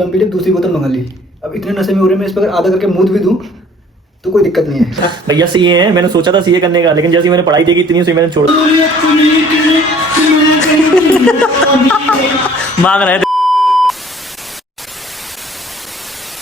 हम पी दूसरी बोतल मंगा ली। अब इतने नशे में हो रहे हैं, मैं इस पर आधा करके मूड भी दूं तो कोई दिक्कत नहीं है। भैया सीए हैं, मैंने सोचा था सीए करने का, लेकिन जैसे मैंने पढ़ाई देखी इतनी सी मैंने छोड़ मांग रहे थे।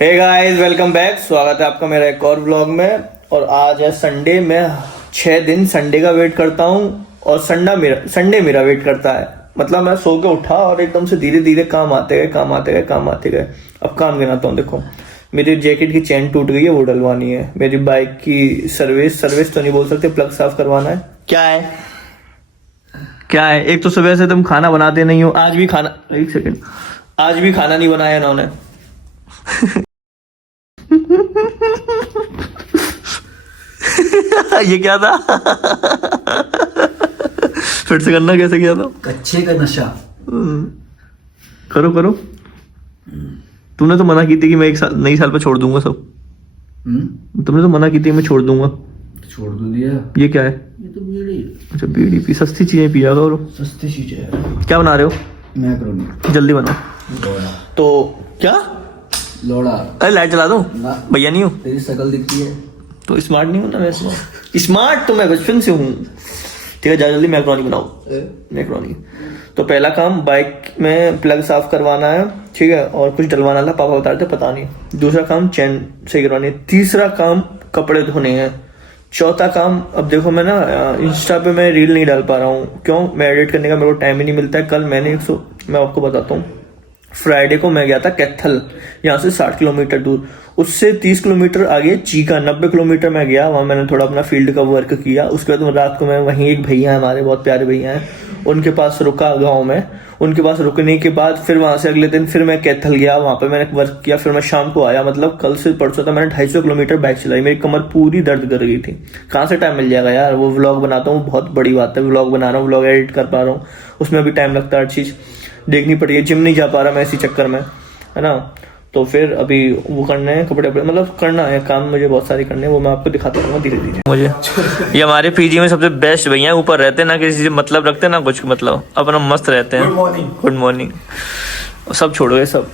Hey guys, welcome back. स्वागत है आपका मेरा एक और व्लॉग में। और आज है संडे। मैं 6 दिन संडे का वेट करता हूँ और संडे मेरा वेट करता है। मतलब मैं सो के उठा और एकदम से धीरे धीरे काम आते गए। अब काम गिनाता हूँ। देखो, मेरी जैकेट की चेन टूट गई है, वो डलवानी है। मेरी बाइक की सर्विस तो नहीं बोल सकते, प्लग साफ करवाना है। क्या है एक तो सुबह से तुम खाना बनाते नहीं हो। आज भी खाना नहीं बनाया इन्होंने। ये क्या था? फिर से करना, कैसे किया था? कच्चे का नशा। करो। तूने तो मना की थी कि मैं नई साल पे छोड़ दूंगा सब। तुमने तो मना की थी मैं छोड़ दूंगा। छोड़ दो दिया। ये क्या है? ये तो बीड़ी। अच्छा, बीड़ी पी। सस्ती चीजें पिया करो। सस्ती चीजें है। क्या बना रहे हो? मैक्रोनी। जल्दी बना। तो क्या लोड़ा? अरे लाइट जला दो। भैया नहीं हो? तेरी शक्ल दिखती है तो स्मार्ट नहीं हूं ना मैं। स्मार्ट तो मैं बचपन से हूँ। ठीक है, जल्दी मैक्रोनी बनाओ। मैक्रोनी। तो पहला काम बाइक में प्लग साफ करवाना है, ठीक है, और कुछ डलवाना था, पापा बता रहे थे, पता नहीं। दूसरा काम चेन सही करवानी है। तीसरा काम कपड़े धोने हैं। चौथा काम, अब देखो मैं ना इंस्टा पे मैं रील नहीं डाल पा रहा हूँ। क्यों? मैं एडिट करने का मेरे को टाइम ही नहीं मिलता है। कल मैंने मैं आपको बताता हूँ, फ्राइडे को मैं गया था कैथल, यहाँ से 60 किलोमीटर दूर। उससे 30 किलोमीटर आगे चीका, 90 किलोमीटर मैं गया। वहाँ मैंने थोड़ा अपना फील्ड का वर्क किया। उसके बाद रात को मैं वहीं, एक भैया है हमारे, बहुत प्यारे भैया हैं, उनके पास रुका गाँव में। उनके पास रुकने के बाद फिर वहां से अगले दिन फिर मैं कैथल गया, वहां पे मैंने वर्क किया। फिर मैं शाम को आया। मतलब कल से परसों तक मैंने 250 किलोमीटर बाइक चलाई। मेरी कमर पूरी दर्द कर गई थी। कहाँ से टाइम मिल जाएगा यार? वो व्लॉग बनाता हूँ, बहुत बड़ी बात है। व्लॉग बना रहा हूँ, व्लॉग एडिट कर पा रहा हूँ, उसमें भी टाइम लगता है। हर चीज देखनी पड़ी है। जिम नहीं जा पा रहा मैं इसी चक्कर में, है ना। तो फिर अभी वो करने हैं, कपड़े मतलब करना है, काम मुझे बहुत सारे करने हैं। वो मैं आपको दिखाता रहूँगा धीरे धीरे। मुझे ये हमारे पीजी में सबसे बेस्ट भैया, ऊपर रहते ना किसी से मतलब रखते ना कुछ, मतलब अपना मस्त रहते हैं। Good morning. सब छोड़ गए सब।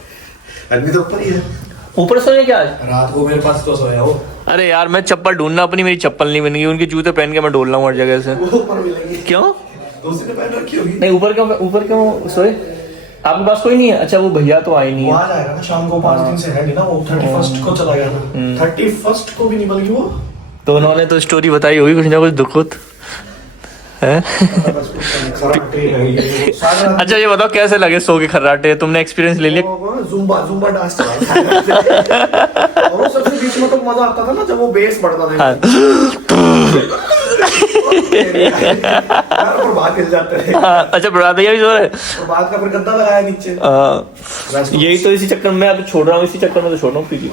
अभी तो ऊपर ही है। ऊपर सोए क्या आज? रात को मेरे पास तो सोया वो। अरे यार, मैं चप्पल ढूंढना अपनी, मेरी चप्पल नहीं बन गई। उनके जूते पहन के मैं डोल रहा हूँ हर जगह से। वो ऊपर मिलेंगे। क्यों? दूसरी ने पहन रखी होगी। नहीं, ऊपर क्यों सोए? आपके पास कोई नहीं है? अच्छा, वो भैया तो आए नहीं वो है। आ जाएगा ना शाम को। 5 दिन से है नहीं ना, वो 31 को चला गया था। 31 को भी नहीं, बल्कि वो तो उन्होंने तो स्टोरी बताई होगी कुछ ना कुछ दुखद है। अच्छा, ये बताओ कैसे लगे सो के खर्राटे? तुमने एक्सपीरियंस ले लिया? जुम्बा डांस चला और सबसे बीच में तो मजा आता था ना जब वो बेस बढ़ता था। यार बात हिल जाते थे। अच्छा, बड़ा भैया भी सो रहे? तो बात का फिर गद्दा लगाया नीचे। यही तो, इसी चक्कर में अब छोड़ रहा हूँ। इसी चक्कर में तो छोड़ रहा हूँ पीजी।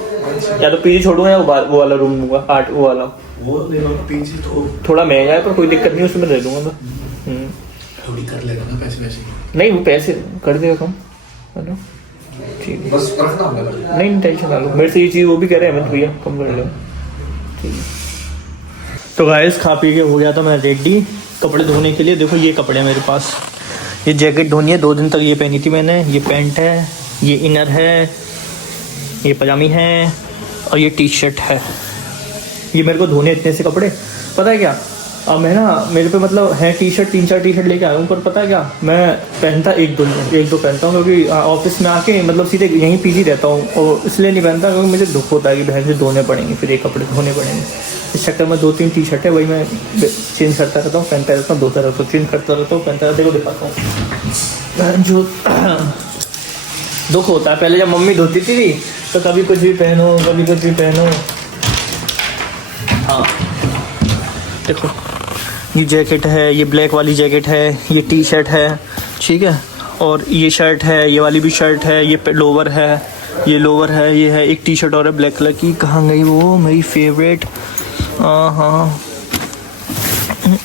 या तो पीजी छोड़ूंगा या वो वाला रूम लूंगा, 8 वो वाला। वो ले लो पीजी, तो थोड़ा महंगा है पर कोई दिक्कत नहीं, उसमें ले लूंगा मैं। थोड़ी कर लेगा ना पैसे वैसे। नहीं, वो पैसे कर देगा कम, है ना। ठीक है, बस रखना होगा। नहीं टेंशन ना लो। मेरे से ये चीज़ वो भी कह रहे हैं, भैया कम कर लो। ठीक है। तो गाइस, खा पी के हो गया था मैं रेडी कपड़े धोने के लिए। देखो ये कपड़े हैं मेरे पास। ये जैकेट धोनी है, 2 दिन तक ये पहनी थी मैंने। ये पैंट है, ये इनर है, ये पजामी है और ये टी शर्ट है। ये मेरे को धोने इतने से कपड़े, पता है क्या? अब मैं ना, मेरे पे मतलब है टी शर्ट, 3-4 टी शर्ट लेके आया हूँ। पर पता है क्या, मैं पहनता एक दो पहनता हूँ, क्योंकि ऑफिस में आके मतलब सीधे यहीं पीजी रहता हूँ। और इसलिए नहीं पहनता क्योंकि मुझे दुख होता है कि बहन से धोने पड़ेंगे, फिर एक कपड़े धोने पड़ेंगे। इस चक्कर में 2-3 टी शर्ट है, वही मैं चेंज करता रहता हूँ, पहनता रहता हूँ, धोता रहता हूँ, चेंज करता रहता हूँ, पहनता रहता हूँ। देखो दिखाता हूँ जो दुख होता है। पहले जब मम्मी धोती थी तो कभी कुछ भी पहनो, कभी कुछ भी पहनो। हाँ देखो, ये जैकेट है, ये ब्लैक वाली जैकेट है, ये टी शर्ट है, ठीक है, और ये शर्ट है, ये वाली भी शर्ट है, ये लोवर है, ये लोवर है, ये है एक टी शर्ट और है ब्लैक कलर की। कहाँ गई वो मेरी फेवरेट? हाँ,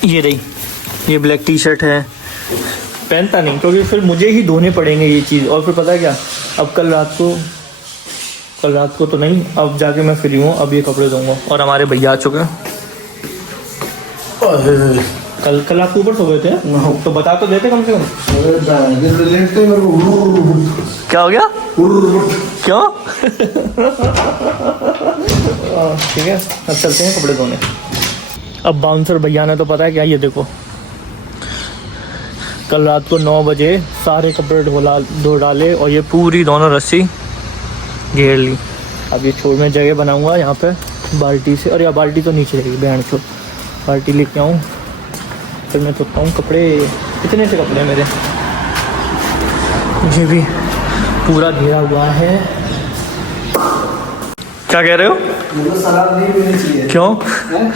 ये रही, ये ब्लैक टी शर्ट है। पहनता नहीं क्योंकि फिर मुझे ही धोने पड़ेंगे ये चीज़। और फिर पता है क्या, अब कल रात को तो नहीं, अब जाके मैं फ्री हूँ, अब ये कपड़े धोऊंगा। और हमारे भैया आ चुके हैं। कल आप ऊपर सो गए थे तो बता तो देते कम से कम। क्या हो गया? क्यों? ठीक है, अब चलते हैं कपड़े धोने। अब बाउंसर भैया ने तो पता है क्या, ये देखो कल रात को 9 बजे सारे कपड़े धो डाले और ये पूरी दोनों रस्सी घेर ली। अब ये छोड़ में जगह बनाऊंगा यहाँ पे बाल्टी से, और या बाल्टी तो नीचे रहेगी, बहन छोड़ बाल्टी लेके आऊँ, फिर मैं धोता हूँ कपड़े। इतने से कपड़े मेरे, ये भी पूरा घेरा हुआ है। क्या कह रहे हो? मुझे शराब नहीं पीनी चाहिए। क्यों? हैं?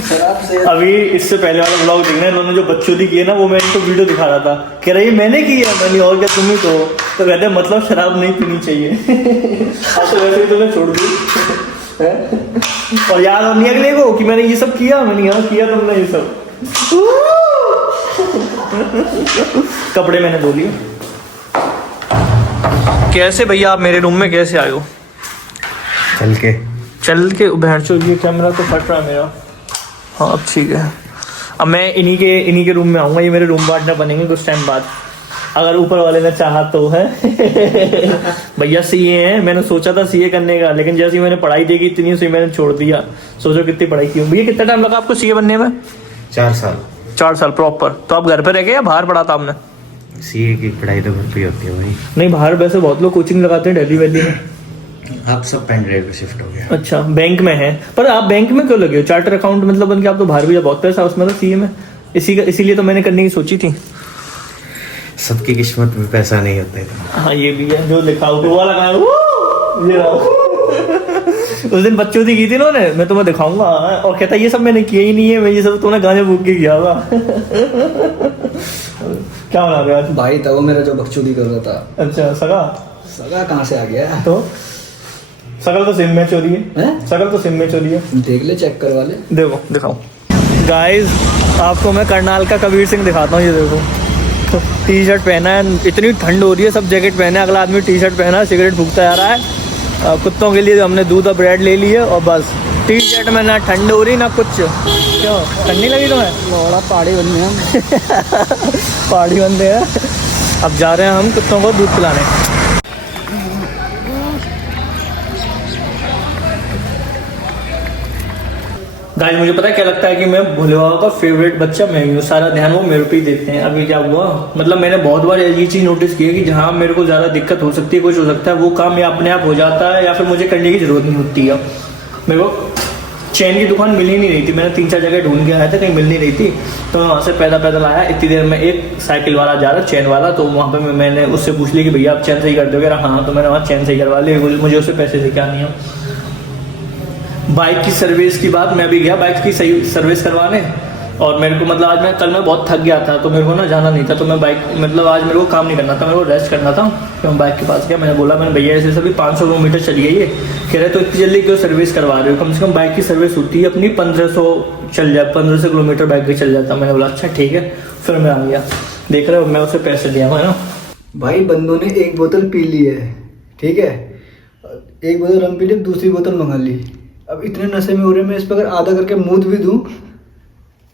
शराब से अभी इससे पहले वाला ब्लॉग देखना, इन्होंने जो बच्चों की है ना, वो मैं इनको वीडियो दिखा रहा था, कह रहा है ये मैंने की है। मैंने और क्या तुम ही तो कहते हैं मतलब शराब नहीं पीनी चाहिए। हाँ तो वैसे ही तो मैं छोड़ दी। और याद नहीं अगले को कि मैंने ये सब किया, मैंने यहाँ किया तुमने ये सब। कपड़े मैंने धो लिए। कैसे भैया आप मेरे रूम में कैसे आए हो? चल के बहन चो, ये कैमरा तो फट रहा है मेरा। हाँ अब ठीक है। अब मैं इन्हीं के रूम में आऊँगा, ये मेरे रूम पार्टनर बनेंगे कुछ टाइम बाद, अगर ऊपर वाले ने चाहा तो है। भैया सीए हैं, मैंने सोचा था सीए करने का, लेकिन जैसे ही मैंने पढ़ाई देखी इतनी उसी मैंने छोड़ दिया। सोचो कितनी पढ़ाई की। भैया कितना टाइम लगा आपको सीए बनने में? 4 साल। 4 साल प्रॉपर। तो आप घर पे रह गए या बाहर पढ़ा था आपने? सीए की पढ़ाई तो घर पे ही होती है भाई। नहीं, बाहर वैसे बहुत लोग कोचिंग लगाते हैं दिल्ली वैली में। आप सब पेन ड्राइव पे शिफ्ट हो गया। अच्छा, बैंक में है। पर आप बैंक में क्यों लगे हो? चार्टर अकाउंट मतलब बन के आप तो बाहर भी बहुत पैसा उसमें तो सीए में, इसीलिए तो मैंने करने की सोची थी। सबकी किस्मत में पैसा नहीं होता है। हाँ ये भी है, जो लिखा हो वो लगा ये उस दिन बच्चों की थी इन्होंने, मैं तुम्हें दिखाऊंगा। और कहता ये सब मैंने किया ही नहीं है, मैं ये सब तूने गांजे फूक के किया होगा। क्या बना गया? भाई था वो मेरा जो बकचोदी कर रहा था। अच्छा, सगा कहाँ से आ गया? तो सकल तो सिम में चोरी है, हैं? सकल तो सिम में चोरी है। देख ले, चेक करवा ले। देखो दिखाओ गाइस, आपको मैं करनाल का कबीर सिंह दिखाता हूँ। ये देखो टी शर्ट पहना है, इतनी ठंड हो रही है, सब जैकेट पहना है, अगला आदमी टी शर्ट पहना है, सिगरेट फूकता जा रहा है। कुत्तों के लिए हमने दूध और ब्रेड ले लिए और बस टी शर्ट में ना ठंड हो रही ना कुछ। क्यों ठंडी लगी तुम्हें? बड़ा पहाड़ी बंदे हैं। पहाड़ी बंदे हैं। अब जा रहे हैं हम कुत्तों को दूध पिलाने। गाइस मुझे पता है क्या लगता है कि मैं भोले बाबा का फेवरेट बच्चा मैं ही हूँ, सारा ध्यान वो मेरे पे ही देते हैं। अभी क्या हुआ, मतलब मैंने बहुत बार ये चीज नोटिस की है कि जहाँ मेरे को ज्यादा दिक्कत हो सकती है, कुछ हो सकता है, वो काम या अपने आप हो जाता है या फिर मुझे करने की जरूरत नहीं होती है। मेरे को चैन की दुकान मिल ही नहीं रही थी, मैंने 3-4 जगह ढूंढ के आया था, कहीं मिल नहीं रही थी, तो मैं वहाँ से पैदल आया। इतनी देर में एक साइकिल वाला जा रहा, चैन वाला, तो वहाँ पे मैंने उससे पूछ लिया कि भैया आप चैन सही कर दोगे? हाँ, तो मैंने वहाँ चैन सही करवा ली, मुझे उससे पैसे से क्या नहीं है। बाइक की सर्विस की बात, मैं भी गया बाइक की सही सर्विस करवाने, और मेरे को मतलब कल मैं बहुत थक गया था, तो मेरे को ना जाना नहीं था, तो मैं बाइक मतलब आज मेरे को काम नहीं करना था, मेरे को रेस्ट करना था। तो मैं बाइक के पास गया, मैंने बोला भैया ऐसे सभी 500 किलोमीटर चली गई है। कह रहे तो इतनी जल्दी क्यों सर्विस करवा रहे हो? कम से कम बाइक की सर्विस होती है अपनी 1500 चल जाए, 1500 किलोमीटर बाइक भी चल जाता। मैंने बोला अच्छा ठीक है, फिर मैं आ गया। देख रहे हो मैं उसे पैसे दिया है ना। भाई बंदों ने एक बोतल पी ली है, ठीक है, एक बोतल रम पी ली, दूसरी बोतल मंगा ली। अब इतने नशे में हो रहे, मैं इस पर अगर आधा करके मूत भी दूं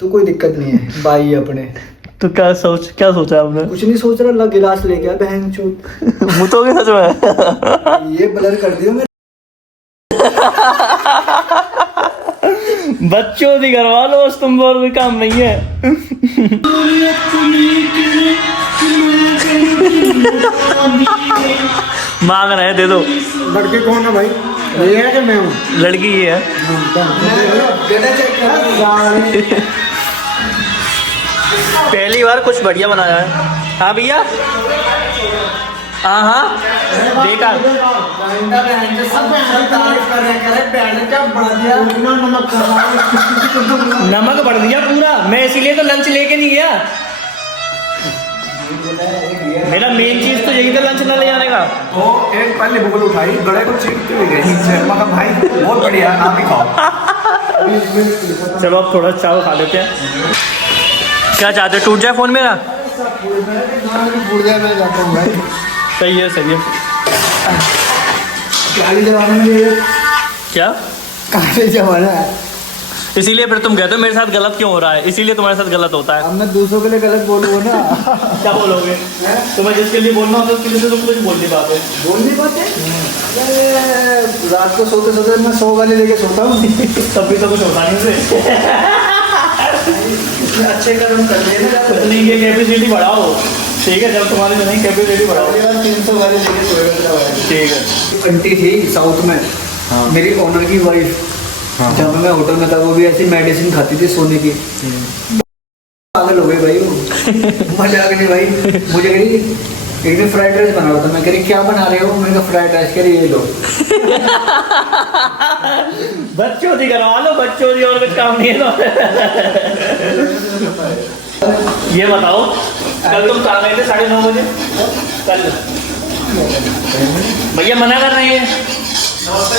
तो कोई दिक्कत नहीं है। भाई अपने तो क्या सोचा आपने? कुछ नहीं सोच रहा, गिलास लेके आ बहन चोद। मुतोगे सच में? ये ब्लर कर दियो मैं। बच्चों से करवा लो बस, तुम और कोई काम नहीं है। मांग रहे हैं, दे दो। लड़के कौन है भाई? ये है कि मैं हूँ? लड़की ये है। पहली बार कुछ बढ़िया बनाया है। हाँ भैया, हाँ देखा। नमक बढ़ दिया पूरा, मैं इसीलिए तो लंच लेके नहीं गया। मेरा मेन चीज तो यही था, लंच न ले जाने का। तो एक पहले बुगल उठाई, गले को चीरते हुए गई। मगर भाई बहुत बढ़िया, आप ही खाओ। चलो अब थोड़ा चावल खा लेते हैं। क्या चाहते हो, टूट जाए फोन मेरा? मैं जाता हूँ भाई। सही है सही है। काली जमाने में ये क्या काली जमाना है। इसीलिए फिर तुम कहते हो मेरे साथ गलत क्यों हो रहा है, इसीलिए तुम्हारे साथ गलत होता है। अब मैं दूसरों के लिए गलत बोलूँगा ना। क्या बोलोगे? तुम्हें जिसके लिए बोलना होता है उसके लिए तो तुम कुछ बोल नहीं पाते। बोल नहीं पाते। अरे रात को सोते सोते मैं 100 गाली लेके सोता हूँ। तब भी तो कुछ होता नहीं उसे। इतने अच्छे कर्म कर लिए ना। अपनी ये कैपेसिटी बढ़ाओ, ठीक है, जब तुम्हारी नहीं कैपेसिटी बढ़ाओ। अगली बार 300 गाली लेके सोएगा। ठीक है। आंटी थी साउथ में, मेरी ओनर की वाइफ, जब मैं होटल में था वो भी ऐसी मेडिसिन खाती थी सोने की। पागल हो गई भाई वो। मजाक नहीं भाई, मुझे कही एक दिन फ्राइड राइस बना रहा था, मैं कह रही क्या बना रहे हो, मैंने कहा फ्राइड राइस, कह रही ये लो। बच्चों करवा लो, बच्चों और कुछ काम नहीं है तो। ये बताओ कल तुम कहाँ गए थे 9:30 बजे? कल भैया मना कर रहे हैं। नमस्ते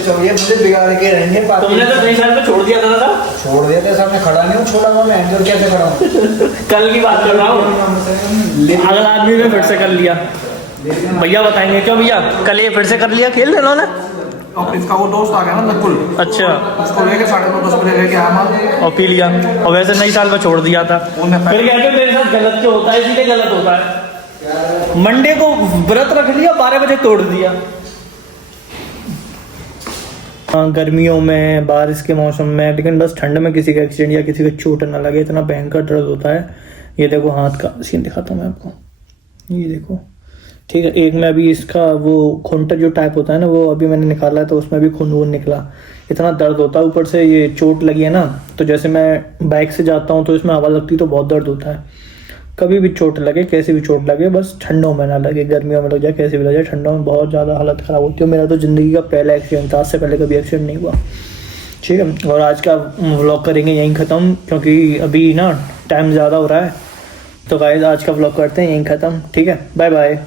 छोड़िए, मुझे बिगाड़ के रहेंगे। तुमने तो 3 साल में छोड़ दिया था। छोड़ दिया था, सामने खड़ा नहीं हूँ, छोड़ा हुआ मैं और कैसे खड़ा हूँ। कल की बात कर रहा हूँ, अगला आदमी ने फिर से कर लिया। भैया बताएंगे क्यों भैया कल ये फिर से कर लिया खेल इन्होंने। और इसका वो दोस्त आ गया ना नकुल, अच्छा, उसको लेके 9:30-10 बजे लेके आया मैं और पी लिया, और वैसे नई साल में छोड़ दिया था। फिर कहते मेरे साथ गलत क्यों होता है, इसीलिए गलत होता है। मंडे को व्रत रख लिया, 12 बजे तोड़ दिया। गर्मियों में, बारिश के मौसम में, लेकिन बस ठंड में किसी का एक्सीडेंट या किसी का चोट ना लगे, इतना भयंकर दर्द होता है। ये देखो हाथ का सीन दिखाता हूँ मैं आपको, ये देखो, ठीक है। एक में अभी इसका वो खूंटा जो टाइप होता है ना, वो अभी मैंने निकाला है तो उसमें भी खून वून निकला। इतना दर्द होता है, ऊपर से ये चोट लगी है ना, तो जैसे मैं बाइक से जाता हूँ तो इसमें हवा लगती तो बहुत दर्द होता है। कभी भी चोट लगे, कैसी भी चोट लगे, बस ठंडों में ना लगे, गर्मियों में लग जाए, कैसे भी लग जाए, ठंडों में बहुत ज़्यादा हालत ख़राब होती है। मेरा तो ज़िंदगी का पहला एक्सीडेंट था, आज से पहले कभी एक्सीडेंट नहीं हुआ, ठीक है। और आज का व्लॉग करेंगे यहीं ख़त्म, क्योंकि अभी ना टाइम ज़्यादा हो रहा है। तो गाइस आज का व्लॉग करते हैं यहीं ख़त्म, ठीक है। Bye bye.